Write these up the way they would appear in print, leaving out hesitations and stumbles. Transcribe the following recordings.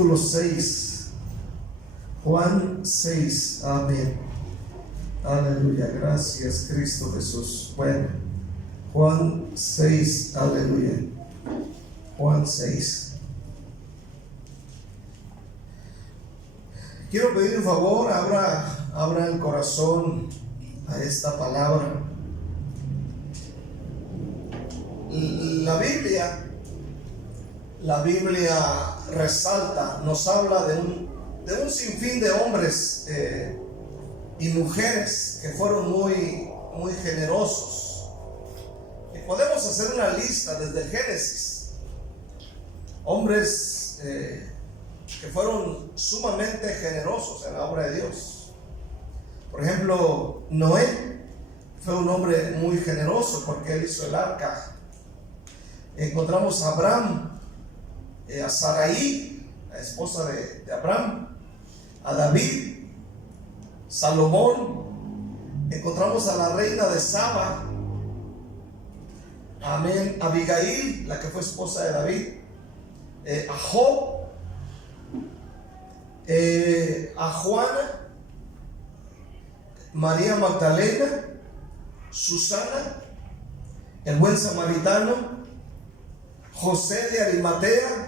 capítulo 6. Juan 6. Amén. Aleluya. Gracias, Cristo Jesús. Bueno, Juan 6. Aleluya. Juan 6. Quiero pedir un favor, abra el corazón a esta palabra. La Biblia resalta, nos habla de un sinfín de hombres y mujeres que fueron muy generosos. Y podemos hacer una lista desde el Génesis. Hombres que fueron sumamente generosos en la obra de Dios. Por ejemplo, Noé fue un hombre muy generoso porque él hizo el arca. Encontramos a Abraham, a Sarai, la esposa de Abraham, a David, Salomón. Encontramos a la reina de Saba, amén, Abigail, la que fue esposa de David, a Job, a Juana, María Magdalena, Susana, el buen samaritano, José de Arimatea,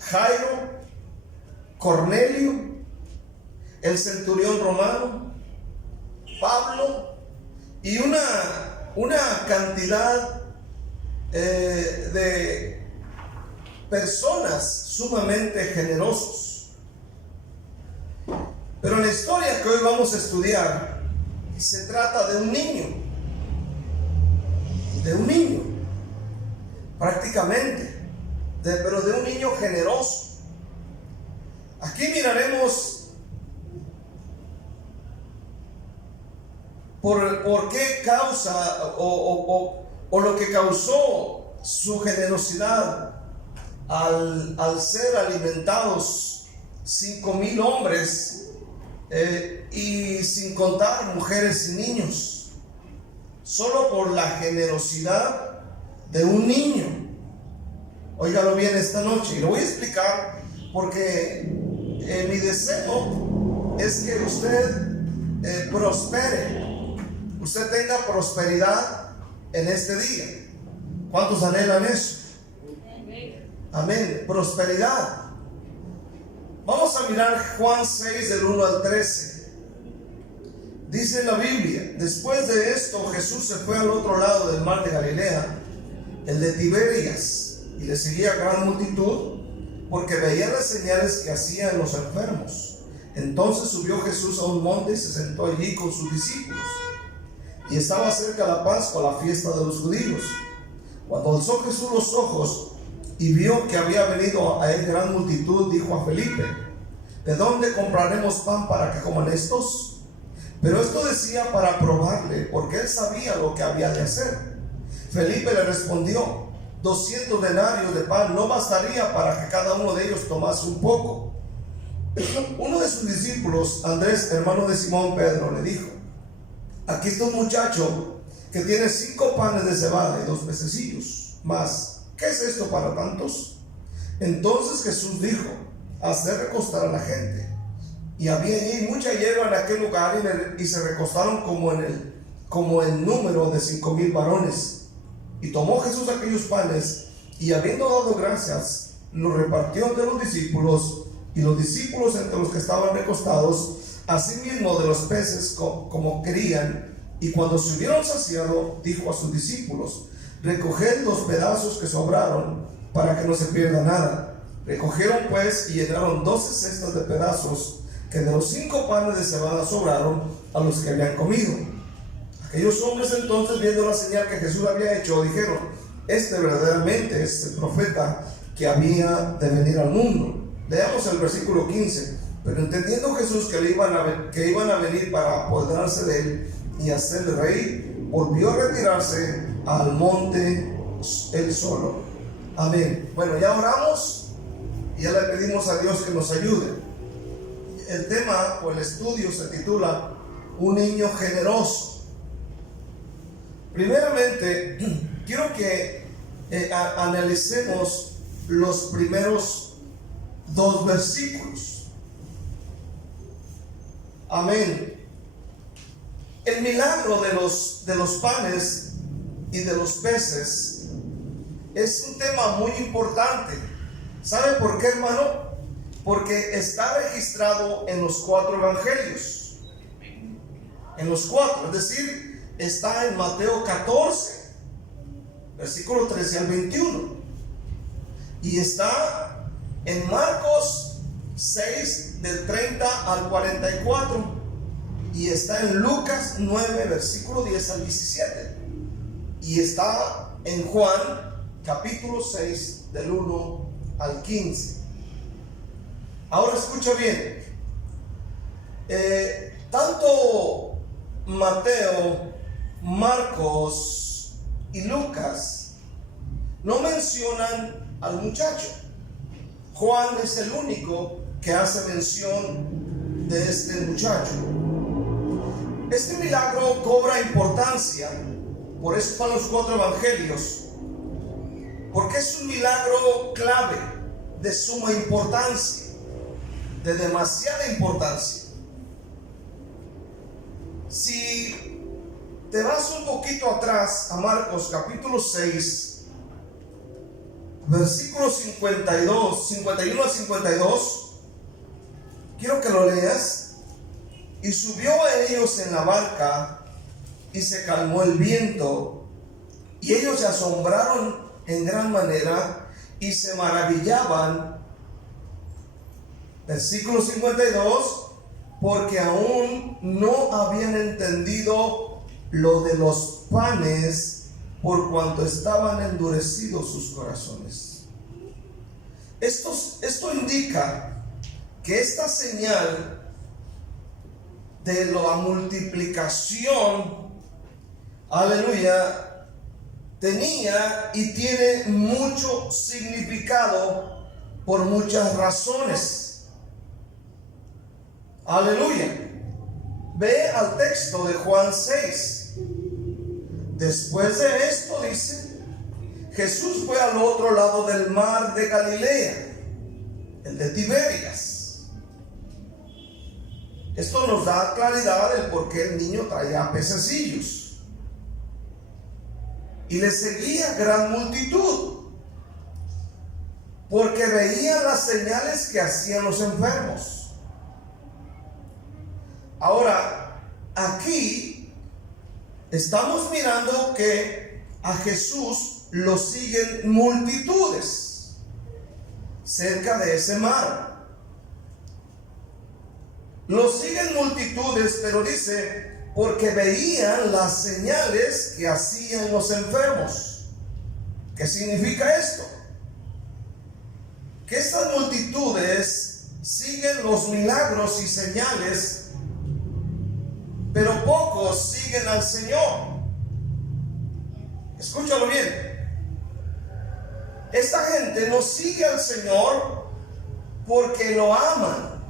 Jairo, Cornelio, el centurión romano, Pablo y una cantidad de personas sumamente generosos. Pero la historia que hoy vamos a estudiar se trata de un niño, prácticamente, pero de un niño generoso. Aquí miraremos por qué causa o lo que causó su generosidad al ser alimentados 5,000 hombres, y sin contar mujeres y niños, solo por la generosidad de un niño. Óigalo bien esta noche y lo voy a explicar porque mi deseo es que usted prospere, usted tenga prosperidad en este día. ¿Cuántos anhelan eso? Amén, prosperidad. Vamos a mirar Juan 6 del 1 al 13. Dice la Biblia: después de esto Jesús se fue al otro lado del mar de Galilea, el de Tiberias, y le seguía gran multitud porque veían las señales que hacían los enfermos. Entonces subió Jesús a un monte y se sentó allí con sus discípulos. Y estaba cerca la Pascua, la fiesta de los judíos. Cuando alzó Jesús los ojos y vio que había venido a él gran multitud, dijo a Felipe: ¿de dónde compraremos pan para que coman estos? Pero esto decía para probarle, porque él sabía lo que había de hacer. Felipe le respondió: 200 denarios de pan no bastaría para que cada uno de ellos tomase un poco. Uno de sus discípulos, Andrés, hermano de Simón Pedro, le dijo: aquí está un muchacho que tiene 5 panes de cebada y 2 pececillos más. ¿Qué es esto para tantos? Entonces Jesús dijo: haced recostar a la gente. Y había allí mucha hierba en aquel lugar, y se recostaron como en número de 5,000 varones. Y tomó Jesús aquellos panes, y habiendo dado gracias, los repartió entre los discípulos, y los discípulos entre los que estaban recostados, asimismo de los peces como querían. Y cuando se hubieron saciado, dijo a sus discípulos: recoged los pedazos que sobraron, para que no se pierda nada. Recogieron pues y llenaron 12 cestas de pedazos que de los 5 panes de cebada sobraron a los que habían comido. Aquellos hombres entonces, viendo la señal que Jesús había hecho, dijeron: este verdaderamente es el profeta que había de venir al mundo. Leamos el versículo 15. Pero entendiendo Jesús que iban a venir para apoderarse de él y hacerle reír, volvió a retirarse al monte él solo. Amén. Bueno, ya oramos y ya le pedimos a Dios que nos ayude. El tema o el estudio se titula Un niño generoso. Primeramente, quiero que analicemos los primeros 2 versículos. Amén. El milagro de los panes y de los peces es un tema muy importante. ¿Sabe por qué, hermano? Porque está registrado en los 4 evangelios. En los 4, es decir, está en Mateo 14, versículo 13 al 21. Y está en Marcos 6, del 30 al 44. Y está en Lucas 9, versículo 10 al 17. Y está en Juan capítulo 6, del 1 al 15. Ahora escucha bien. Tanto Mateo, Marcos y Lucas no mencionan al muchacho. Juan es el único que hace mención de este muchacho. Este milagro cobra importancia, por eso están los 4 evangelios, porque es un milagro clave, de suma importancia, de demasiada importancia. Si te vas un poquito atrás a Marcos capítulo 6, versículos 51 a 52, quiero que lo leas. Y subió a ellos en la barca, y se calmó el viento, y ellos se asombraron en gran manera, y se maravillaban. Versículo 52, porque aún no habían entendido lo de los panes, por cuanto estaban endurecidos sus corazones. Esto indica que esta señal de la multiplicación, aleluya, tenía y tiene mucho significado por muchas razones. Aleluya. Ve al texto de Juan 6. Después de esto, dice, Jesús fue al otro lado del mar de Galilea, el de Tiberias. Esto nos da claridad del por qué el niño traía pececillos. Y le seguía gran multitud, porque veían las señales que hacían los enfermos. Ahora, aquí estamos mirando que a Jesús lo siguen multitudes cerca de ese mar. Lo siguen multitudes, pero dice, porque veían las señales que hacían los enfermos. ¿Qué significa esto? Que estas multitudes siguen los milagros y señales, pero pocos siguen al Señor. Escúchalo bien. Esta gente no sigue al Señor porque lo aman,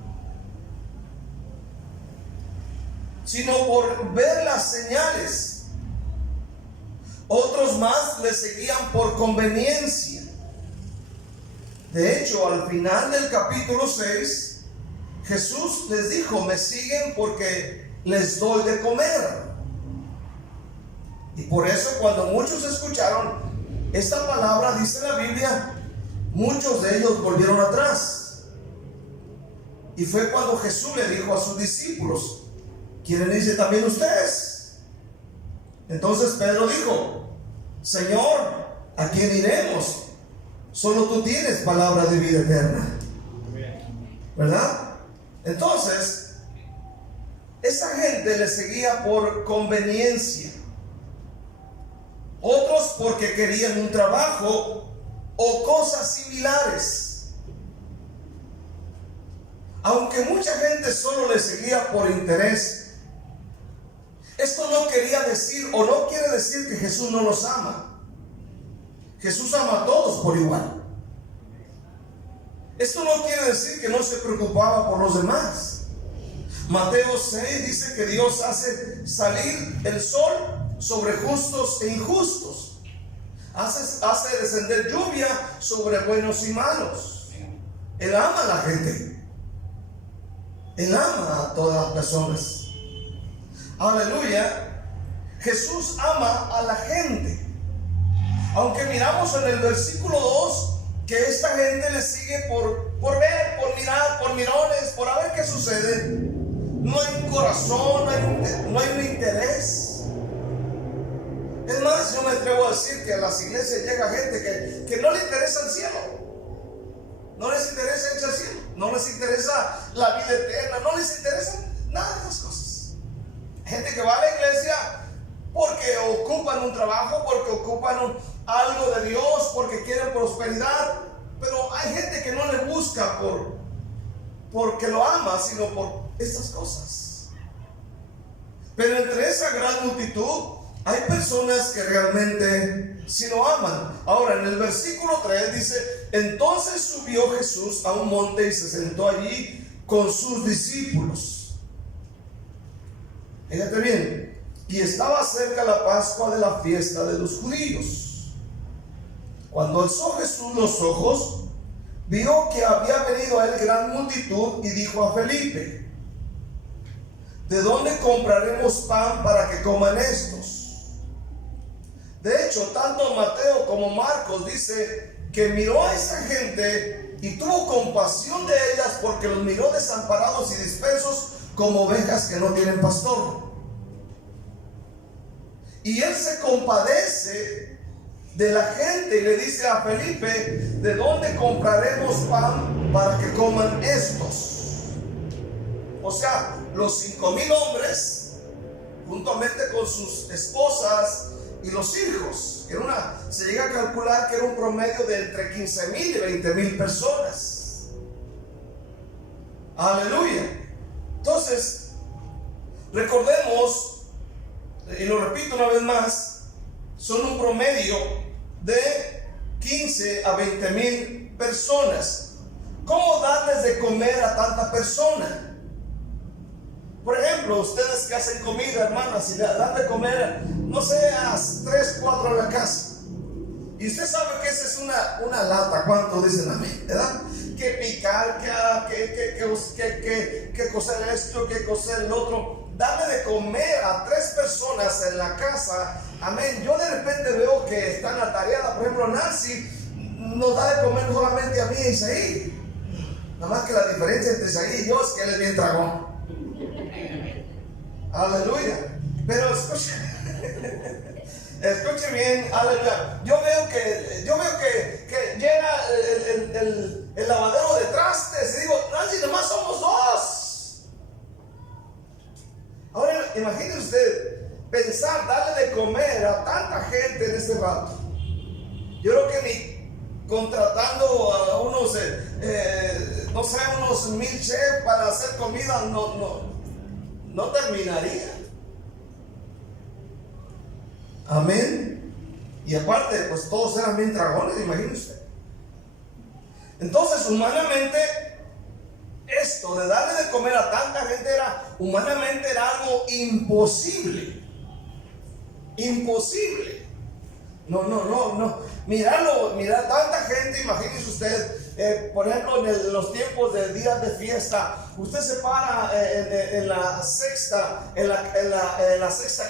sino por ver las señales. Otros más le seguían por conveniencia. De hecho, al final del capítulo 6, Jesús les dijo, me siguen porque les doy de comer. Y por eso cuando muchos escucharon esta palabra, dice la Biblia, muchos de ellos volvieron atrás. Y fue cuando Jesús le dijo a sus discípulos, ¿quieren irse también ustedes? Entonces Pedro dijo, Señor, ¿a quién iremos? Solo tú tienes palabra de vida eterna. ¿Verdad? Entonces, esa gente le seguía por conveniencia. Otros porque querían un trabajo o cosas similares. Aunque mucha gente solo le seguía por interés, esto no quería decir o no quiere decir que Jesús no los ama. Jesús ama a todos por igual. Esto no quiere decir que no se preocupaba por los demás. Mateo 6 dice que Dios hace salir el sol sobre justos e injustos. Hace descender lluvia sobre buenos y malos. Él ama a la gente. Él ama a todas las personas. Aleluya. Jesús ama a la gente. Aunque miramos en el versículo 2 que esta gente le sigue por ver, por mirar, por mirones, por a ver qué sucede. No hay un corazón, no hay un interés. Es más, yo me atrevo a decir que a las iglesias llega gente que no le interesa el cielo. No les interesa irse al cielo. No les interesa la vida eterna. No les interesa nada de esas cosas. Gente que va a la iglesia porque ocupan un trabajo, porque ocupan algo de Dios, porque quieren prosperidad. Pero hay gente que no le busca porque lo ama, sino por estas cosas. Pero entre esa gran multitud hay personas que realmente sí lo aman. Ahora en el versículo 3 dice: entonces subió Jesús a un monte y se sentó allí con sus discípulos. Fíjate bien. Y estaba cerca la Pascua de la fiesta de los judíos. Cuando alzó Jesús los ojos, vio que había venido a él gran multitud y dijo a Felipe: ¿de dónde compraremos pan para que coman estos? De hecho, tanto Mateo como Marcos dice que miró a esa gente y tuvo compasión de ellas, porque los miró desamparados y dispersos como ovejas que no tienen pastor. Y él se compadece de la gente y le dice a Felipe: ¿de dónde compraremos pan para que coman estos? O sea, los 5,000 hombres, juntamente con sus esposas y los hijos, que se llega a calcular que era un promedio de entre 15,000 y 20,000 personas. Aleluya. Entonces, recordemos, y lo repito una vez más, son un promedio de 15 a 20,000 personas. ¿Cómo darles de comer a tanta persona? Por ejemplo, ustedes que hacen comida, hermanas, y le dan de comer, no sé, a 3, 4 en la casa. Y usted sabe que esa es una lata. ¿Cuánto dicen amén? ¿Verdad? Que picar, que cocer esto, que cocer el otro. Darle de comer a 3 personas en la casa. Amén. Yo de repente veo que están atareadas. Por ejemplo, Nancy nos da de comer solamente a mí y a Isaí. Nada más que la diferencia entre Isaí y yo es que él es bien tragón. Aleluya. Pero escuche bien, aleluya. Yo veo que llega el lavadero de trastes y digo: Nancy, nomás somos 2. Ahora imagínese usted pensar darle de comer a tanta gente en este rato. Yo creo que ni contratando a unos no sé, unos 1,000 chefs para hacer comida no terminaría. Amén. Y aparte, pues todos eran bien dragones, imagínense. Entonces, humanamente, esto de darle de comer a tanta gente humanamente era algo imposible. Imposible. No. Mirar tanta gente, imagínese usted. Por ejemplo, en los tiempos de días de fiesta, usted se para en la sexta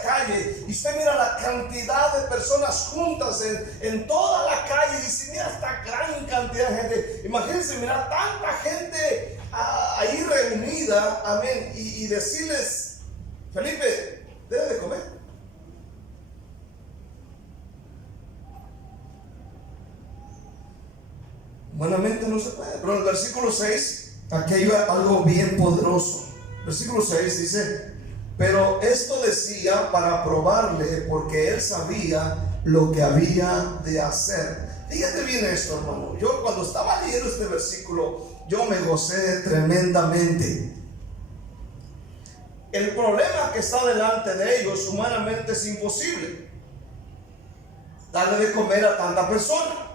calle y usted mira la cantidad de personas juntas en toda la calle y dice: mira esta gran cantidad de gente. Imagínense mirar tanta gente ahí reunida, amén, y decirles: Felipe, debe de comer. Humanamente no se puede. Pero en el versículo 6, aquí hay algo bien poderoso. Versículo 6 dice: pero esto decía para probarle, porque él sabía lo que había de hacer. Fíjate bien esto, hermano. Yo cuando estaba leyendo este versículo, yo me gocé tremendamente. El problema que está delante de ellos humanamente es imposible darle de comer a tanta persona.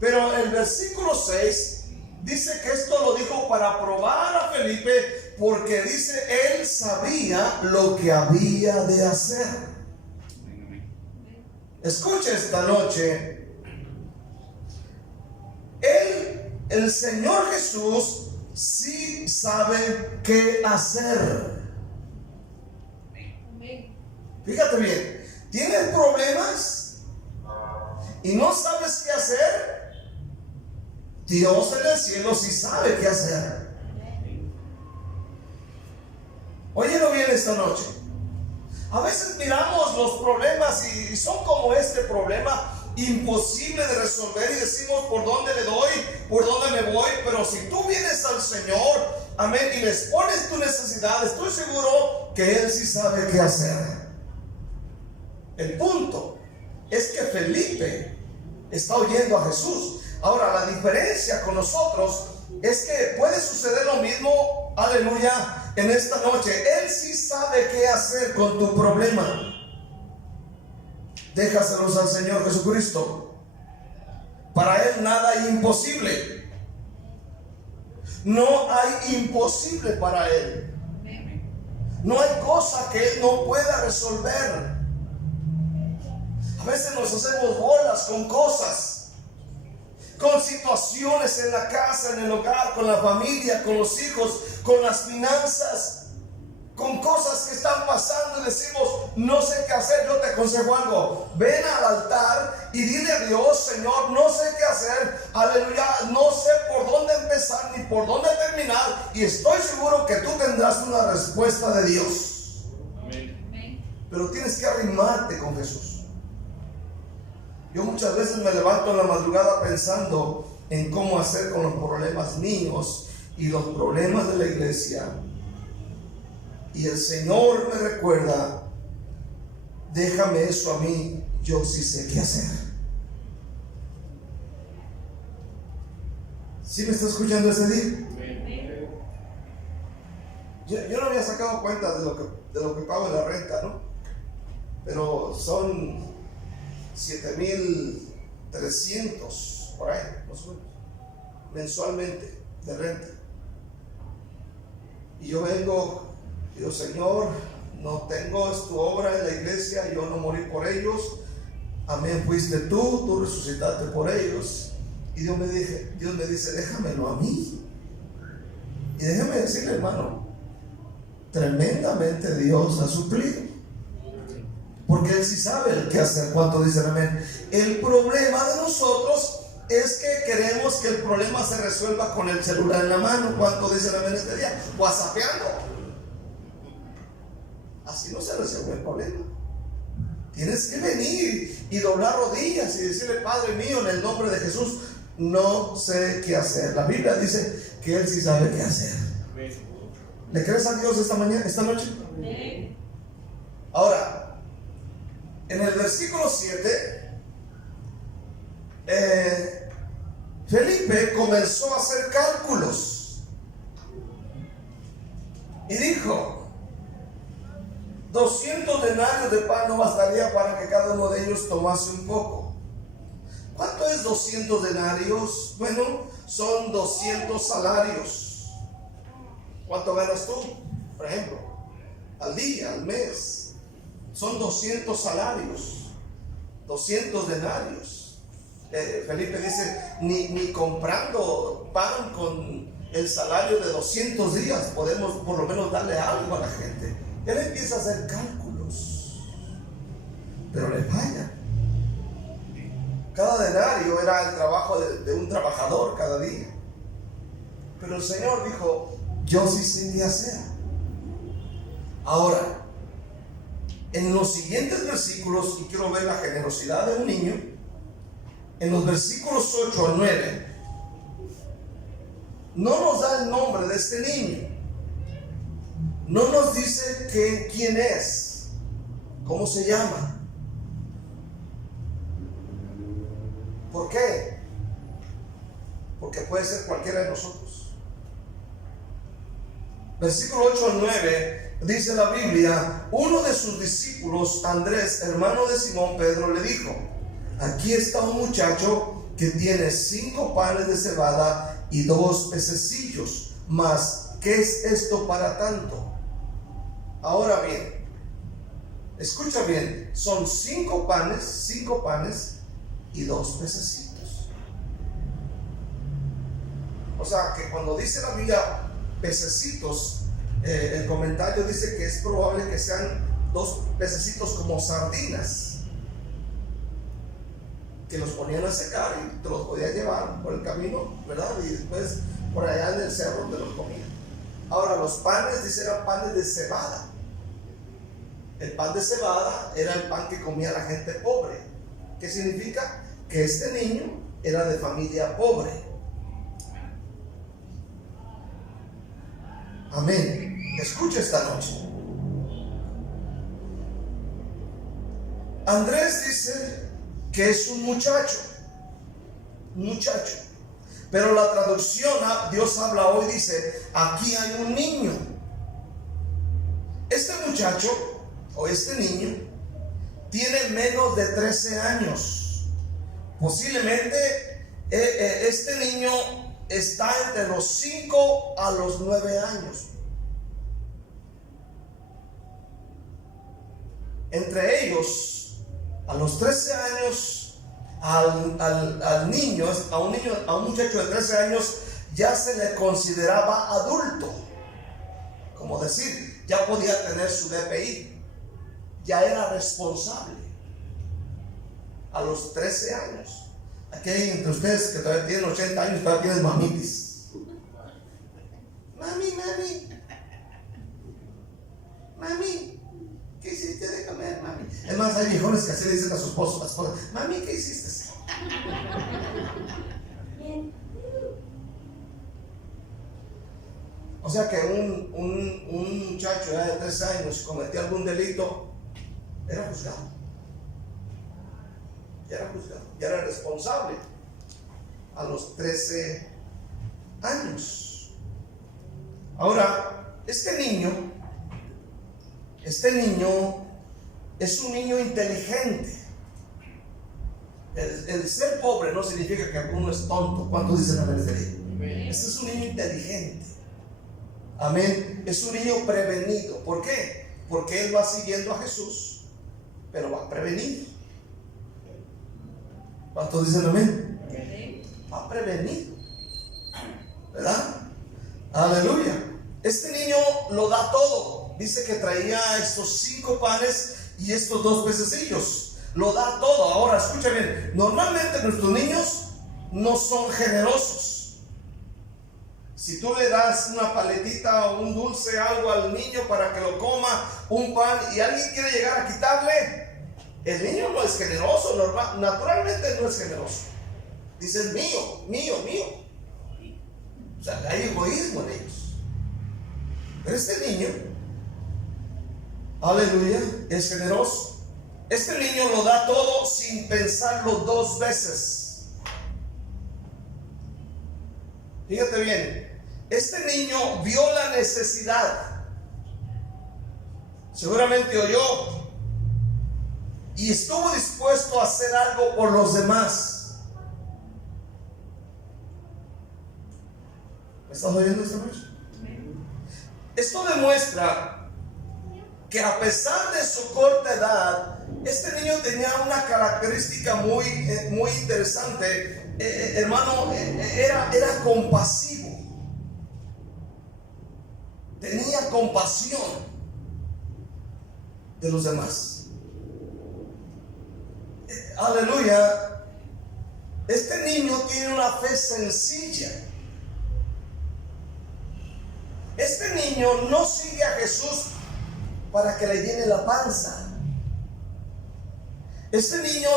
Pero el versículo 6 dice que esto lo dijo para probar a Felipe, porque dice: él sabía lo que había de hacer. Escucha esta noche. Él el Señor Jesús sí sabe qué hacer. Fíjate bien, ¿tienes problemas y no sabes qué hacer? Dios en el cielo sí sabe qué hacer. Óyelo bien esta noche. A veces miramos los problemas y son como este problema imposible de resolver y decimos por dónde le doy, por dónde me voy. Pero si tú vienes al Señor, amén, y les pones tu necesidad, estoy seguro que Él sí sabe qué hacer. El punto es que Felipe está oyendo a Jesús. Ahora, la diferencia con nosotros es que puede suceder lo mismo, aleluya, en esta noche. Él sí sabe qué hacer con tu problema. Déjaselos al Señor Jesucristo. Para Él nada hay imposible. No hay imposible para Él. No hay cosa que Él no pueda resolver. A veces nos hacemos bolas con cosas, con situaciones en la casa, en el hogar, con la familia, con los hijos, con las finanzas, con cosas que están pasando y decimos, no sé qué hacer. Yo te aconsejo algo: ven al altar y dile a Dios, Señor, no sé qué hacer, aleluya, no sé por dónde empezar ni por dónde terminar, y estoy seguro que tú tendrás una respuesta de Dios. Amén. Pero tienes que arrimarte con Jesús. Yo muchas veces me levanto en la madrugada pensando en cómo hacer con los problemas míos y los problemas de la iglesia. Y el Señor me recuerda: déjame eso a mí, yo sí sé qué hacer. ¿Sí me está escuchando ese día? Yo no había sacado cuentas de lo que pago en la renta, ¿no? Pero son 7,300 por ahí, más o menos, mensualmente de renta. Y yo vengo, digo, Señor, no tengo, es tu obra en la iglesia, yo no morí por ellos, amén, fuiste tú resucitaste por ellos. Y Dios me dice, déjamelo a mí. Y déjame decirle, hermano, tremendamente Dios ha suplido, porque Él sí sabe qué hacer. ¿Cuánto dicen amén? El problema de nosotros es que queremos que el problema se resuelva con el celular en la mano. ¿Cuánto dicen amén este día? WhatsAppeando. Así no se resuelve el problema. Tienes que venir y doblar rodillas y decirle: Padre mío, en el nombre de Jesús, no sé qué hacer. La Biblia dice que Él sí sabe qué hacer. ¿Le crees a Dios esta noche? Ahora, en el versículo 7, Felipe comenzó a hacer cálculos y dijo: 200 denarios de pan no bastaría para que cada uno de ellos tomase un poco. ¿Cuánto es 200 denarios? Bueno, son 200 salarios. ¿Cuánto ganas tú, por ejemplo, al día, al mes? Son 200 salarios, 200 denarios. Felipe dice, ni comprando pan con el salario de 200 días podemos por lo menos darle algo a la gente. Él empieza a hacer cálculos, pero le falla. Cada denario era el trabajo de un trabajador cada día. Pero el Señor dijo: yo sí sé qué hacer. Ahora, en los siguientes versículos, y quiero ver la generosidad de un niño, en los versículos 8 al 9, no nos da el nombre de este niño, no nos dice quién es, cómo se llama. ¿Por qué? Porque puede ser cualquiera de nosotros. Versículo 8 al 9 dice la Biblia: uno de sus discípulos, Andrés, hermano de Simón Pedro, le dijo: aquí está un muchacho que tiene 5 panes de cebada y 2 pececillos, mas ¿qué es esto para tanto? Ahora bien, escucha bien, son 5 panes y 2 pececitos. O sea, que cuando dice la Biblia pececitos, el comentario dice que es probable que sean 2 pececitos como sardinas, que los ponían a secar y te los podías llevar por el camino, ¿verdad? Y después por allá en el cerro te los comían. Ahora, los panes, dice, eran panes de cebada. El pan de cebada era el pan que comía la gente pobre. ¿Qué significa? Que este niño era de familia pobre. Amén. Escucha esta noche. Andrés dice que es un muchacho. Pero la traducción, Dios habla hoy, dice, aquí hay un niño. Este muchacho o este niño tiene menos de 13 años. Posiblemente este niño está entre los 5 a los 9 años. Entre ellos, a los 13 años, al niño, a un muchacho de 13 años, ya se le consideraba adulto. Como decir, ya podía tener su DPI, ya era responsable. A los 13 años. Aquí hay entre ustedes que todavía tienen 80 años, todavía tienen mamitis. Mami, ¿qué hiciste de comer, mami? Es más, hay viejones que así le dicen a sus esposos, a las esposas: mami, ¿qué hiciste? O sea que un muchacho de 13 años cometía algún delito, era juzgado. Ya era responsable a los 13 años. Ahora, este niño es un niño inteligente. El ser pobre no significa que uno es tonto. ¿Cuántos dicen amén? Este es un niño inteligente. Amén. Es un niño prevenido. ¿Por qué? Porque él va siguiendo a Jesús, pero va prevenido. ¿Cuántos dicen amén? Va prevenido, ¿verdad? Aleluya. Este niño lo da todo. Dice que traía estos 5 panes y estos 2 pececillos. Lo da todo. Ahora, escucha bien. Normalmente nuestros niños no son generosos. Si tú le das una paletita o un dulce, algo al niño para que lo coma, un pan, y alguien quiere llegar a quitarle, el niño no es generoso, naturalmente no es generoso. Dice: mío. O sea, hay egoísmo en ellos. Pero este niño, aleluya, es generoso. Este niño lo da todo sin pensarlo 2 veces. Fíjate bien, este niño vio la necesidad. Seguramente oyó y estuvo dispuesto a hacer algo por los demás. ¿Me estás oyendo esta noche? Esto demuestra que a pesar de su corta edad, este niño tenía una característica muy interesante. Hermano, era compasivo. Tenía compasión de los demás. Aleluya. Este niño tiene una fe sencilla. Este niño no sigue a Jesús para que le llene la panza. Este niño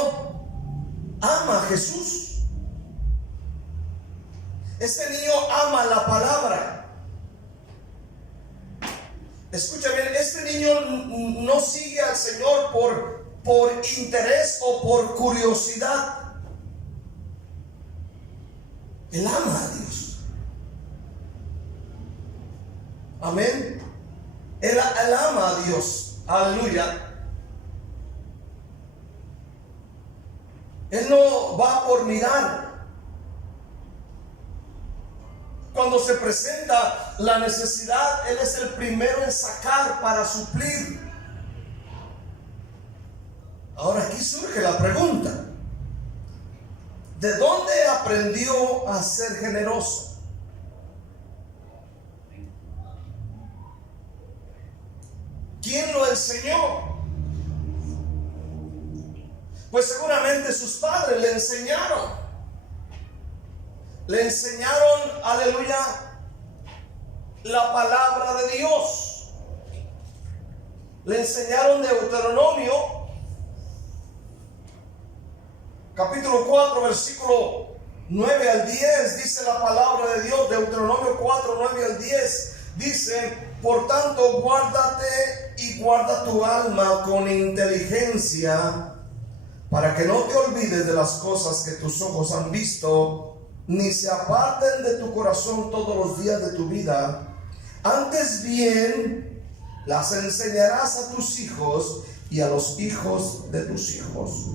ama a Jesús. Este niño ama la palabra. Escucha bien, este niño no sigue al Señor por interés o por curiosidad. Él ama a Dios. Amén. Él ama a Dios. Aleluya. Él no va por mirar. Cuando se presenta la necesidad, Él es el primero en sacar para suplir. Ahora aquí surge la pregunta: ¿de dónde aprendió a ser generoso? al Señor? Pues seguramente sus padres le enseñaron. Le enseñaron, aleluya, la palabra de Dios. Le enseñaron Deuteronomio, capítulo 4, versículo 9 al 10, dice la palabra de Dios. Deuteronomio 4, 9 al 10, dice: por tanto, guárdate y guarda tu alma con inteligencia, para que no te olvides de las cosas que tus ojos han visto, ni se aparten de tu corazón todos los días de tu vida. Antes bien, las enseñarás a tus hijos y a los hijos de tus hijos.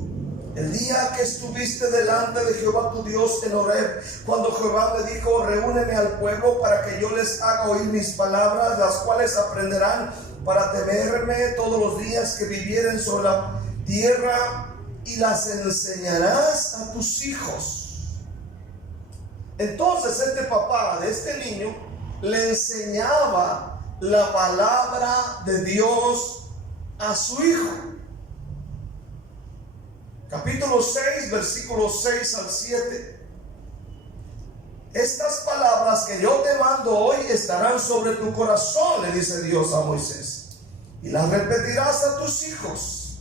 El día que estuviste delante de Jehová tu Dios en Horeb, cuando Jehová me dijo: reúneme al pueblo para que yo les haga oír mis palabras, las cuales aprenderán para temerme todos los días que vivieren sobre la tierra, y las enseñarás a tus hijos. Entonces este papá de este niño le enseñaba la palabra de Dios a su hijo. Capítulo 6, versículos 6 al 7. Estas palabras que yo te mando hoy estarán sobre tu corazón, le dice Dios a Moisés, y las repetirás a tus hijos,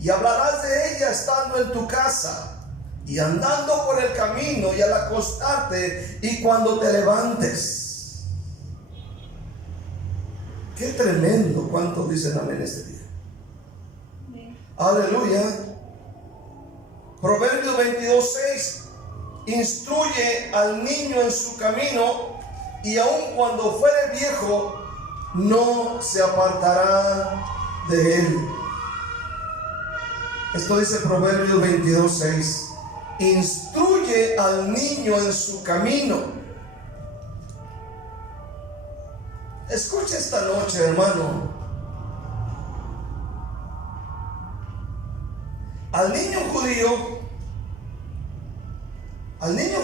y hablarás de ellas estando en tu casa, y andando por el camino, y al acostarte, y cuando te levantes. Qué tremendo. ¿Cuántos dicen amén este día? Amén. Aleluya. Proverbios 22:6: instruye al niño en su camino, y aun cuando fuere viejo no se apartará de él. Esto dice Proverbios 22:6. Instruye al niño en su camino. Escucha esta noche, hermano. Al niño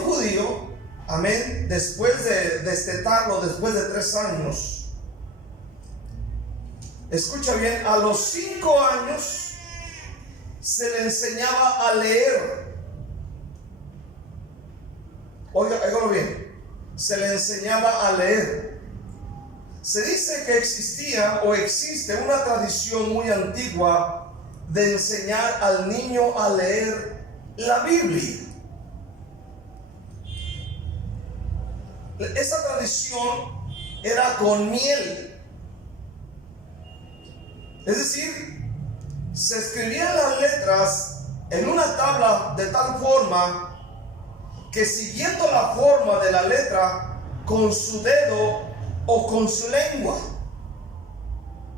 judío, amén, después de destetarlo, después de 3 años, escucha bien, a los 5 años se le enseñaba a leer. Óigalo bien, se le enseñaba a leer. Se dice que existía o existe una tradición muy antigua de enseñar al niño a leer la Biblia. Esa tradición era con miel. Es decir, se escribían las letras en una tabla de tal forma que, siguiendo la forma de la letra con su dedo o con su lengua,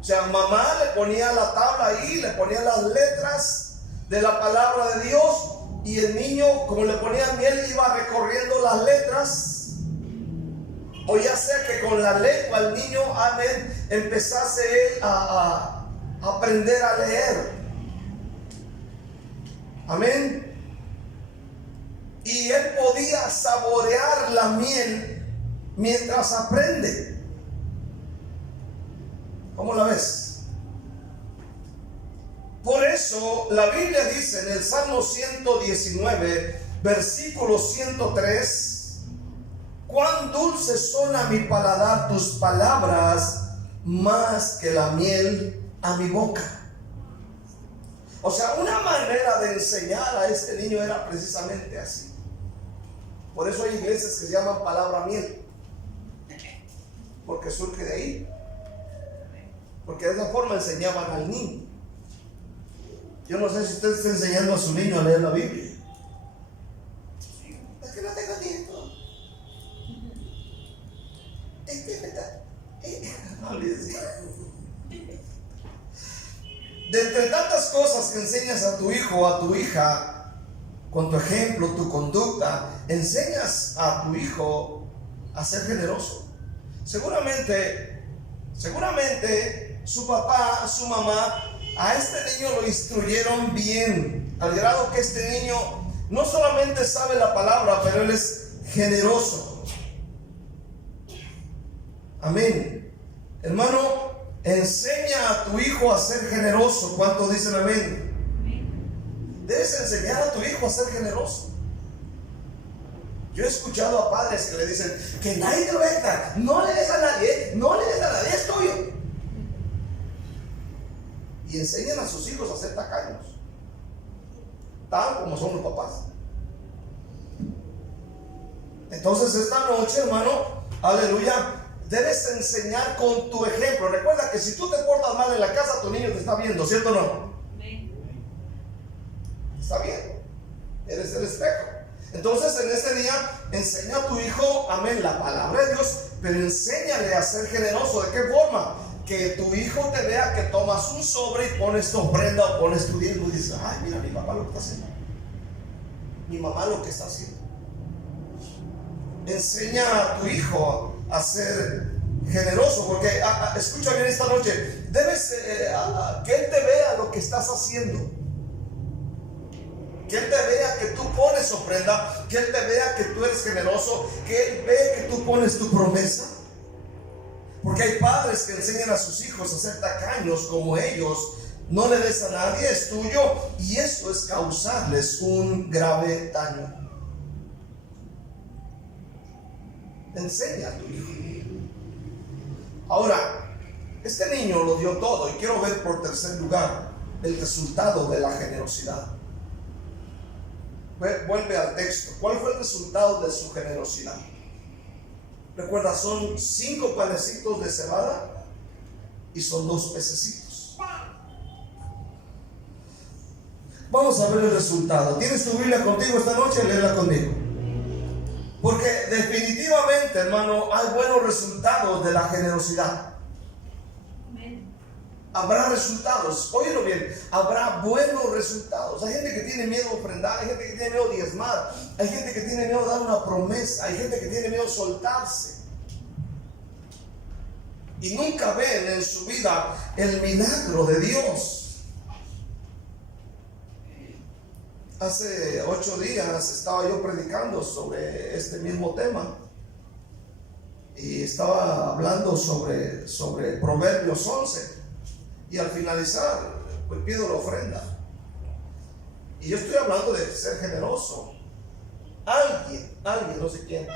o sea, mamá le ponía la tabla ahí, le ponía las letras de la palabra de Dios, y el niño, como le ponía miel, iba recorriendo las letras. O ya sea que con la lengua el niño, amén, empezase él a aprender a leer. Amén. Y él podía saborear la miel mientras aprende. ¿Cómo la ves? Por eso la Biblia dice en el Salmo 119, versículo 103: cuán dulces son a mi paladar tus palabras, más que la miel a mi boca. O sea, una manera de enseñar a este niño era precisamente así. Por eso hay iglesias que se llaman palabra miel, porque surge de ahí. Porque de esa forma enseñaban al niño. Yo no sé si usted está enseñando a su niño a leer la Biblia. Es que no tengo tiempo. Es que me está... No le decía. De entre tantas cosas que enseñas a tu hijo o a tu hija, con tu ejemplo, tu conducta, enseñas a tu hijo a ser generoso. Seguramente su papá, su mamá, a este niño lo instruyeron bien, al grado que este niño no solamente sabe la palabra, pero él es generoso. Amén. Hermano, Enseña a tu hijo a ser generoso. ¿Cuántos dicen amén? Debes enseñar a tu hijo a ser generoso. Yo he escuchado a padres que le dicen que nadie te lo va a quitar, no le des a nadie, no le des a nadie, es tuyo. Y enseñan a sus hijos a ser tacaños, tal como son los papás. Entonces esta noche, hermano, aleluya, debes enseñar con tu ejemplo. Recuerda que si tú te portas mal en la casa, tu niño te está viendo, ¿cierto o no? Está bien, eres el espejo. Entonces en este día enseña a tu hijo, amén, la palabra de Dios, pero enséñale a ser generoso. ¿De qué forma? Que tu hijo te vea que tomas un sobre y pones tu ofrenda o pones tu diezmo y dices, ay, mira mi papá lo que está haciendo, mi mamá lo que está haciendo. Enseña a tu hijo a ser generoso, porque escucha bien esta noche, debes que él te vea lo que estás haciendo. Que él te vea que tú pones ofrenda, que él te vea que tú eres generoso, que él vea que tú pones tu promesa. Porque hay padres que enseñan a sus hijos a ser tacaños como ellos. No le des a nadie, es tuyo, y eso es causarles un grave daño. Enseña a tu hijo. Ahora, este niño lo dio todo, y quiero ver por tercer lugar el resultado de la generosidad. Vuelve al texto. ¿Cuál fue el resultado de su generosidad? Recuerda, son 5 panecitos de cebada y son 2 pececitos. Vamos a ver el resultado. ¿Tienes tu Biblia contigo esta noche? Léela conmigo. Porque definitivamente, hermano, hay buenos resultados de la generosidad. Habrá resultados, óyelo bien, habrá buenos resultados. Hay gente que tiene miedo a ofrendar, hay gente que tiene miedo a diezmar, hay gente que tiene miedo a dar una promesa, hay gente que tiene miedo a soltarse. Y nunca ven en su vida el milagro de Dios. Hace 8 días estaba yo predicando sobre este mismo tema. Y estaba hablando sobre Proverbios 11. Y al finalizar, pues pido la ofrenda. Y yo estoy hablando de ser generoso. Alguien, no sé quién,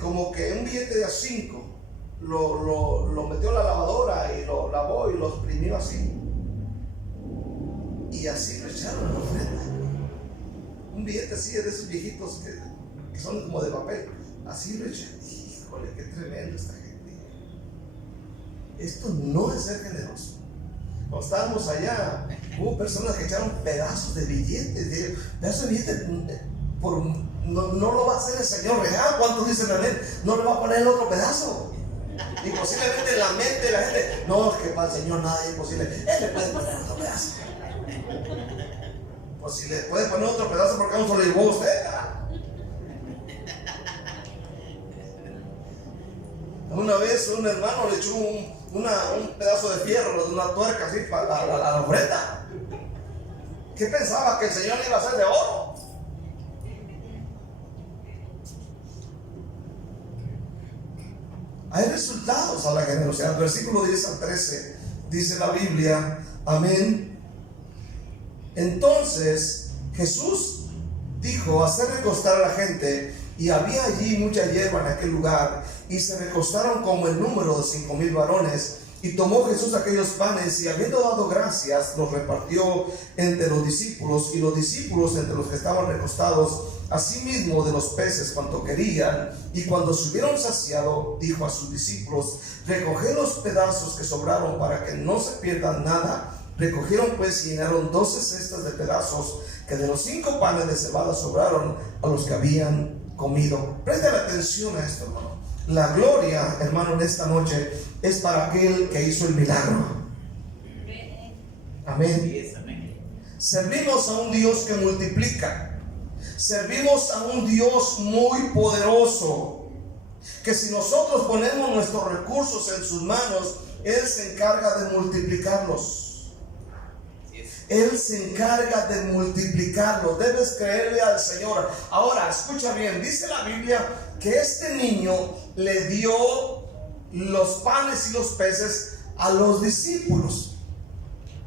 como que un billete de A5 lo metió en la lavadora y lo lavó y lo exprimió así. Y así lo echaron en la ofrenda. Un billete así de esos viejitos que son como de papel. Así lo echaron. Híjole, qué tremendo esta gente. Esto no es ser generoso. Cuando estábamos allá, hubo personas que echaron pedazos de billetes. Pedazos de billetes, no lo va a hacer el Señor real. ¿Cuántos dicen amén? No le va a poner el otro pedazo. Y posiblemente en la mente de la gente, no, es que para el Señor nada es imposible. Él le puede poner otro pedazo. Pues si le puede poner otro pedazo, ¿por qué no se lo llevó usted? Una vez un hermano le echó un pedazo de fierro, una tuerca así para la ofrenda. ¿Qué pensaba? ¿Que el Señor le iba a hacer de oro? Hay resultados a la generosidad. Versículo 10 al 13 dice la Biblia, amén. Entonces Jesús dijo, hacer recostar a la gente, y había allí mucha hierba en aquel lugar, y se recostaron como el número de 5,000 varones. Y tomó Jesús aquellos panes, y habiendo dado gracias, los repartió entre los discípulos, y los discípulos entre los que estaban recostados, asimismo de los peces cuanto querían. Y cuando se hubieron saciado, dijo a sus discípulos, recoged los pedazos que sobraron para que no se pierdan nada. Recogieron pues y llenaron 12 cestas de pedazos que de los 5 panes de cebada sobraron a los que habían comido. Presten atención a esto, hermano. La gloria, hermano, en esta noche es para aquel que hizo el milagro. Amén. Servimos a un Dios que multiplica. Servimos a un Dios muy poderoso, que si nosotros ponemos nuestros recursos en sus manos, Él se encarga de multiplicarlos. Él se encarga de multiplicarlos. Debes creerle al Señor. Ahora, escucha bien, dice la Biblia que este niño le dio los panes y los peces a los discípulos.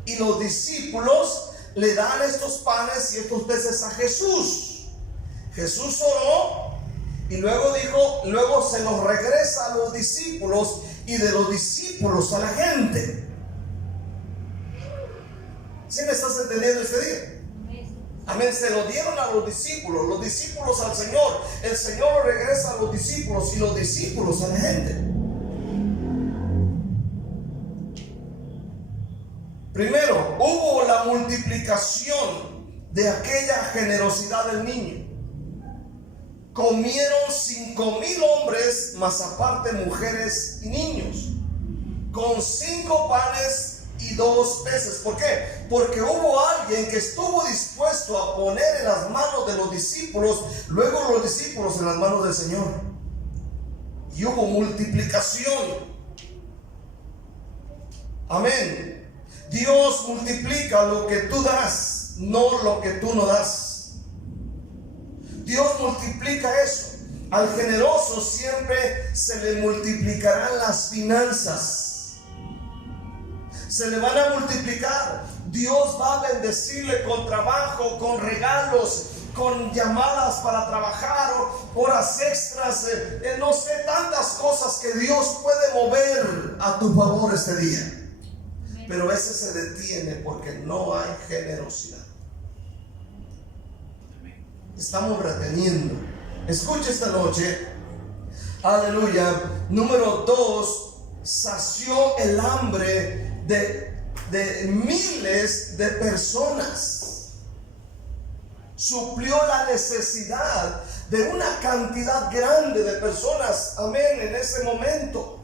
Y los discípulos le dan estos panes y estos peces a Jesús. Jesús oró y luego se los regresa a los discípulos y de los discípulos a la gente. ¿Sí me estás entendiendo este día? Amén. Se lo dieron a los discípulos al Señor. El Señor lo regresa a los discípulos y los discípulos a la gente. Primero, hubo la multiplicación de aquella generosidad del niño. Comieron 5,000 hombres, más aparte mujeres y niños, con 5 panes y 2 peces. ¿Por qué? Porque hubo alguien que estuvo dispuesto a poner en las manos de los discípulos, luego los discípulos en las manos del Señor. Y hubo multiplicación. Amén. Dios multiplica lo que tú das, no lo que tú no das. Dios multiplica eso. Al generoso siempre se le multiplicarán las finanzas. Se le van a multiplicar. Dios va a bendecirle con trabajo, con regalos, con llamadas para trabajar, horas extras, no sé, tantas cosas que Dios puede mover a tu favor este día. Pero a veces se detiene porque no hay generosidad. Estamos reteniendo. Escucha esta noche. Aleluya. Número 2, sació el hambre de miles de personas. Suplió la necesidad de una cantidad grande de personas. Amén. En ese momento.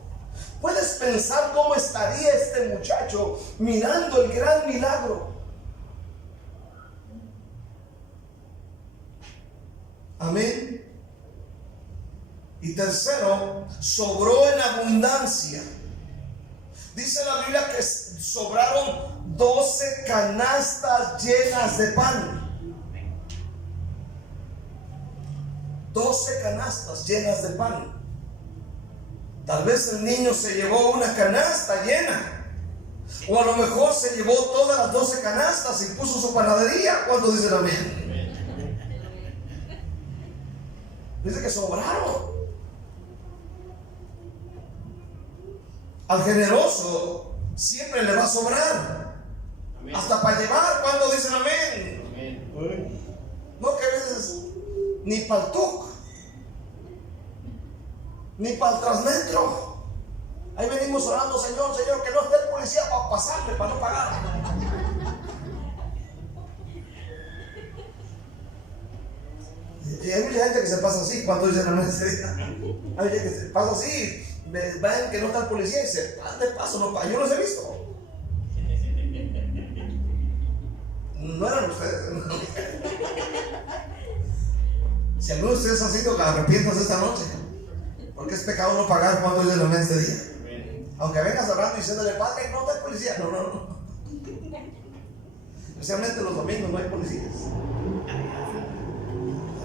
Puedes pensar cómo estaría este muchacho mirando el gran milagro. Amén. Y tercero, sobró en abundancia. Dice la Biblia que sobraron 12 canastas llenas de pan. 12 canastas llenas de pan. Tal vez el niño se llevó una canasta llena. O a lo mejor se llevó todas las 12 canastas y puso su panadería. ¿Cuántos dicen amén? Dice que sobraron. Al generoso siempre le va a sobrar. Amén. Hasta para llevar. ¿Cuántos dicen amén? Amén. No, que a veces ni para el TUC, ni para el Transmetro. Ahí venimos orando, Señor, que no esté el policía para pasarle, para no pagar. Y hay mucha gente que se pasa así cuando dicen amén. Hay gente que se pasa así, ven que no está el policía y se van de paso, no paga. Yo los he visto. No eran ustedes. Si alguno de ustedes ha sido, arrepiéntanse esta noche. Porque es pecado no pagar cuando dicen amén este día. Aunque vengas hablando y diciéndole, padre, no está el policía. No. Especialmente los domingos no hay policías.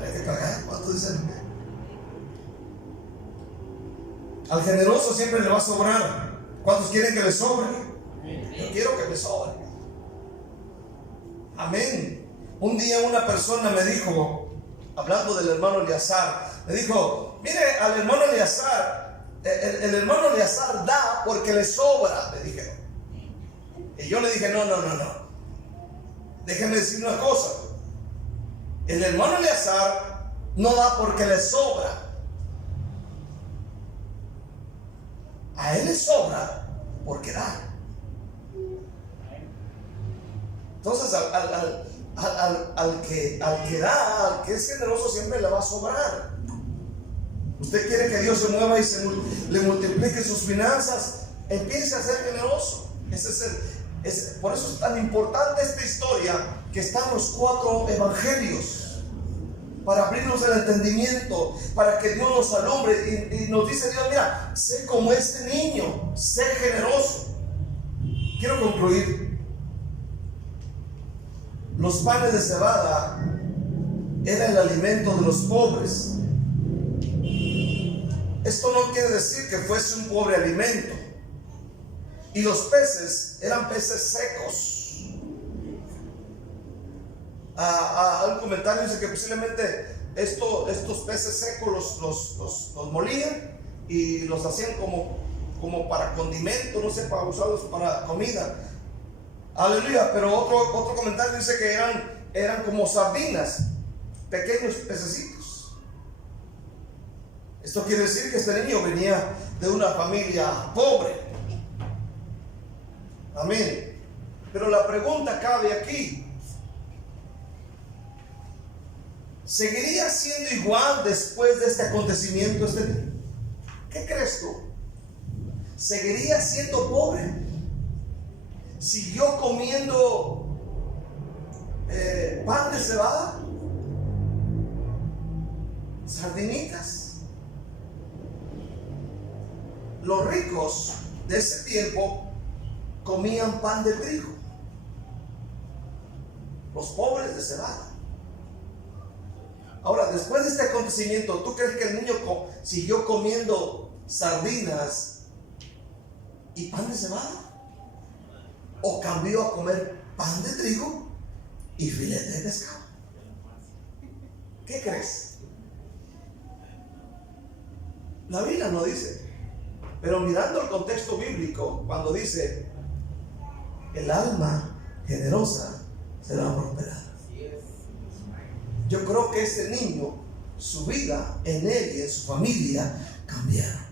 Hay que pagar. ¿Cuántos dicen amén? Al generoso siempre le va a sobrar. ¿Cuántos quieren que le sobre? Yo quiero que me sobre. Amén. Un día una persona me dijo, hablando del hermano Eleazar, me dijo, mire, al hermano Eleazar, el hermano Eleazar da porque le sobra, me dijeron. Y yo le dije, no. Déjeme decir una cosa. El hermano Eleazar no da porque le sobra. A él le sobra porque da. Entonces al que da, al que es generoso, siempre le va a sobrar. Usted quiere que Dios se mueva y le multiplique sus finanzas, empiece a ser generoso. Por eso es tan importante esta historia, que están los 4 evangelios, para abrirnos el entendimiento, para que Dios nos alumbre. Y nos dice Dios, mira, sé como este niño, sé generoso. Quiero concluir. Los panes de cebada eran el alimento de los pobres. Esto no quiere decir que fuese un pobre alimento. Y los peces eran peces secos. Un comentario dice que posiblemente estos peces secos los molían y los hacían como para condimento, no sé, para usarlos para comida. Aleluya. Pero otro comentario dice que eran como sardinas, pequeños pececitos. Esto quiere decir que este niño venía de una familia pobre. Amén. Pero la pregunta cabe aquí: ¿seguiría siendo igual después de este acontecimiento este niño? ¿Qué crees tú? ¿Seguiría siendo pobre? ¿Siguió comiendo pan de cebada? ¿Sardinitas? Los ricos de ese tiempo comían pan de trigo, los pobres de cebada. Ahora, después de este acontecimiento, ¿tú crees que el niño siguió comiendo sardinas y pan de cebada? ¿O cambió a comer pan de trigo y filete de pescado? ¿Qué crees? La Biblia no dice, pero mirando el contexto bíblico, cuando dice: el alma generosa será prosperada. Yo creo que este niño, su vida en él y en su familia cambiaron.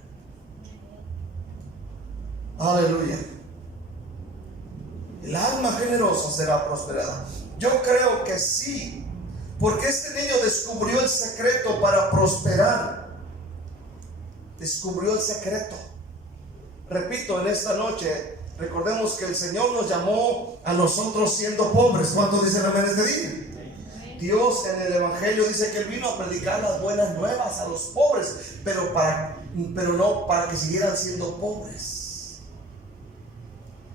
Aleluya. El alma generosa será prosperada. Yo creo que sí, porque este niño descubrió el secreto para prosperar. Descubrió el secreto. Repito, en esta noche, recordemos que el Señor nos llamó a nosotros siendo pobres. ¿Cuántos dicen amén este día? Dios en el Evangelio dice que Él vino a predicar las buenas nuevas a los pobres, pero no para que siguieran siendo pobres.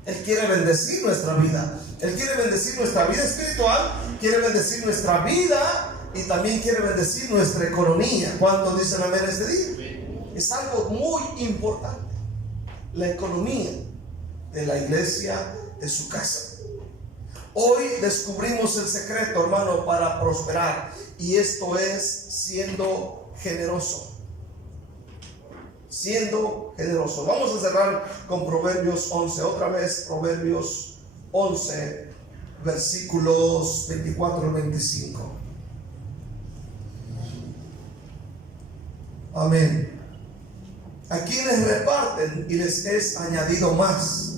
Él quiere bendecir nuestra vida. Él quiere bendecir nuestra vida espiritual, quiere bendecir nuestra vida y también quiere bendecir nuestra economía. ¿Cuántos dicen amén este día? Es algo muy importante, la economía de la iglesia, de su casa. Hoy descubrimos el secreto, hermano, para prosperar, y esto es siendo generoso. Siendo generoso. Vamos a cerrar con Proverbios 11, otra vez Proverbios 11, versículos 24 y 25. Amén. A quienes reparten y les es añadido más,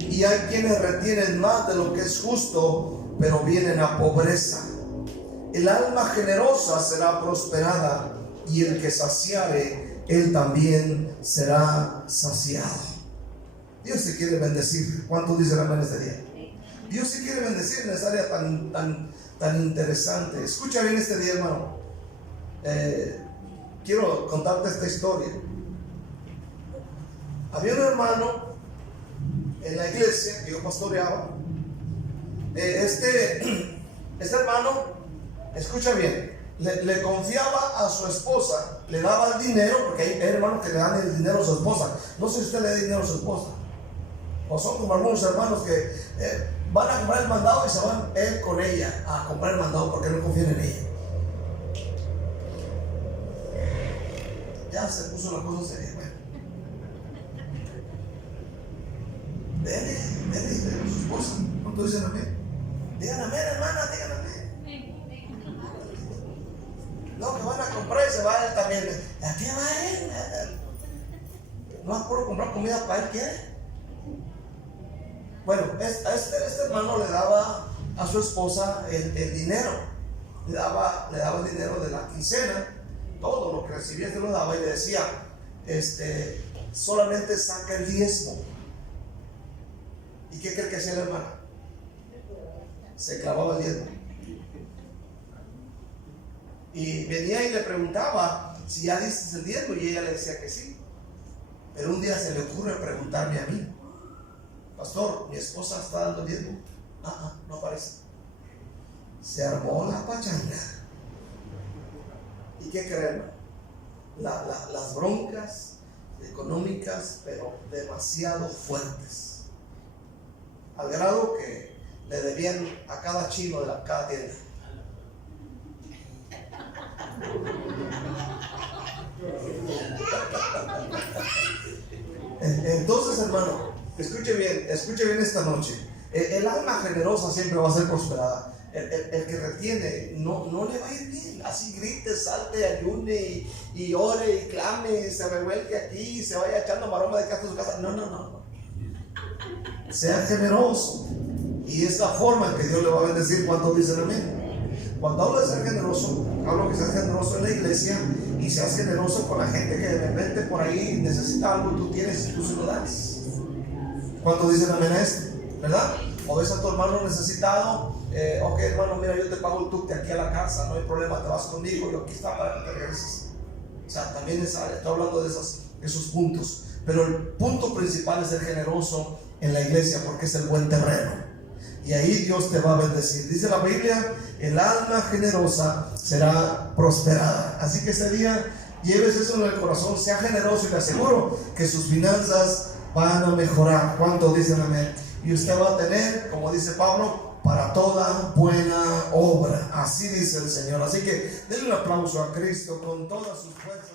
y hay quienes retienen más de lo que es justo, pero vienen a pobreza. El alma generosa será prosperada, y el que saciare, él también será saciado. Dios se quiere bendecir. ¿Cuántos dicen amén este día? Dios se quiere bendecir en esa área tan interesante. Escucha bien este día, hermano. Quiero contarte esta historia. Había un hermano en la iglesia que yo pastoreaba. Este hermano, escucha bien, le confiaba a su esposa, le daba el dinero, porque hay hermanos que le dan el dinero a su esposa. No sé si usted le da dinero a su esposa, o son como algunos hermanos que van a comprar el mandado y se van él con ella a comprar el mandado porque no confían en ella. Ya se puso la cosa seria. Dele a su esposa. ¿Cuánto dicen amén? Digan amén, hermana, digan amén. No, que van a comprar y se va él también. ¿A qué va él? No es por comprar comida para él, ¿quiere? Bueno, este hermano le daba a su esposa el dinero. Le daba el dinero de la quincena. Todo lo que recibía se lo daba y le decía, solamente saca el diezmo. ¿Y qué cree que hacía la hermana? Se clavaba el diezmo. Y venía y le preguntaba si ya diste el diezmo, y ella le decía que sí. Pero un día se le ocurre preguntarme a mí: pastor, mi esposa está dando el diezmo. No parece. Se armó la pachanga. ¿Y qué creen? Las broncas económicas, pero demasiado fuertes. al grado que le debían a cada chino de cada tienda. Entonces, hermano, escuche bien esta noche. El alma generosa siempre va a ser prosperada. El que retiene no le va a ir bien. Así grite, salte, ayune y ore y clame y se revuelque aquí y se vaya echando maroma de casa a su casa. No. Sea generoso. Y es la forma en que Dios le va a bendecir. ¿Cuántos dicen amén? Cuando hablo de ser generoso, hablo que seas generoso en la iglesia y seas generoso con la gente que de repente por ahí necesita algo y tú tienes y tú se lo das. ¿Cuántos dicen amén a esto? ¿Verdad? O ves a tu hermano necesitado, ok hermano, mira, yo te pago el tuk de aquí a la casa, no hay problema, te vas conmigo, yo aquí está para que te regreses. O sea, también estoy hablando de esos puntos. Pero el punto principal es ser generoso en la iglesia porque es el buen terreno. Y ahí Dios te va a bendecir. Dice la Biblia, el alma generosa será prosperada. Así que este día lleves eso en el corazón, sea generoso y le aseguro que sus finanzas van a mejorar. ¿Cuántos dicen amén? Y usted va a tener, como dice Pablo, para toda buena obra. Así dice el Señor. Así que denle un aplauso a Cristo con todas sus fuerzas.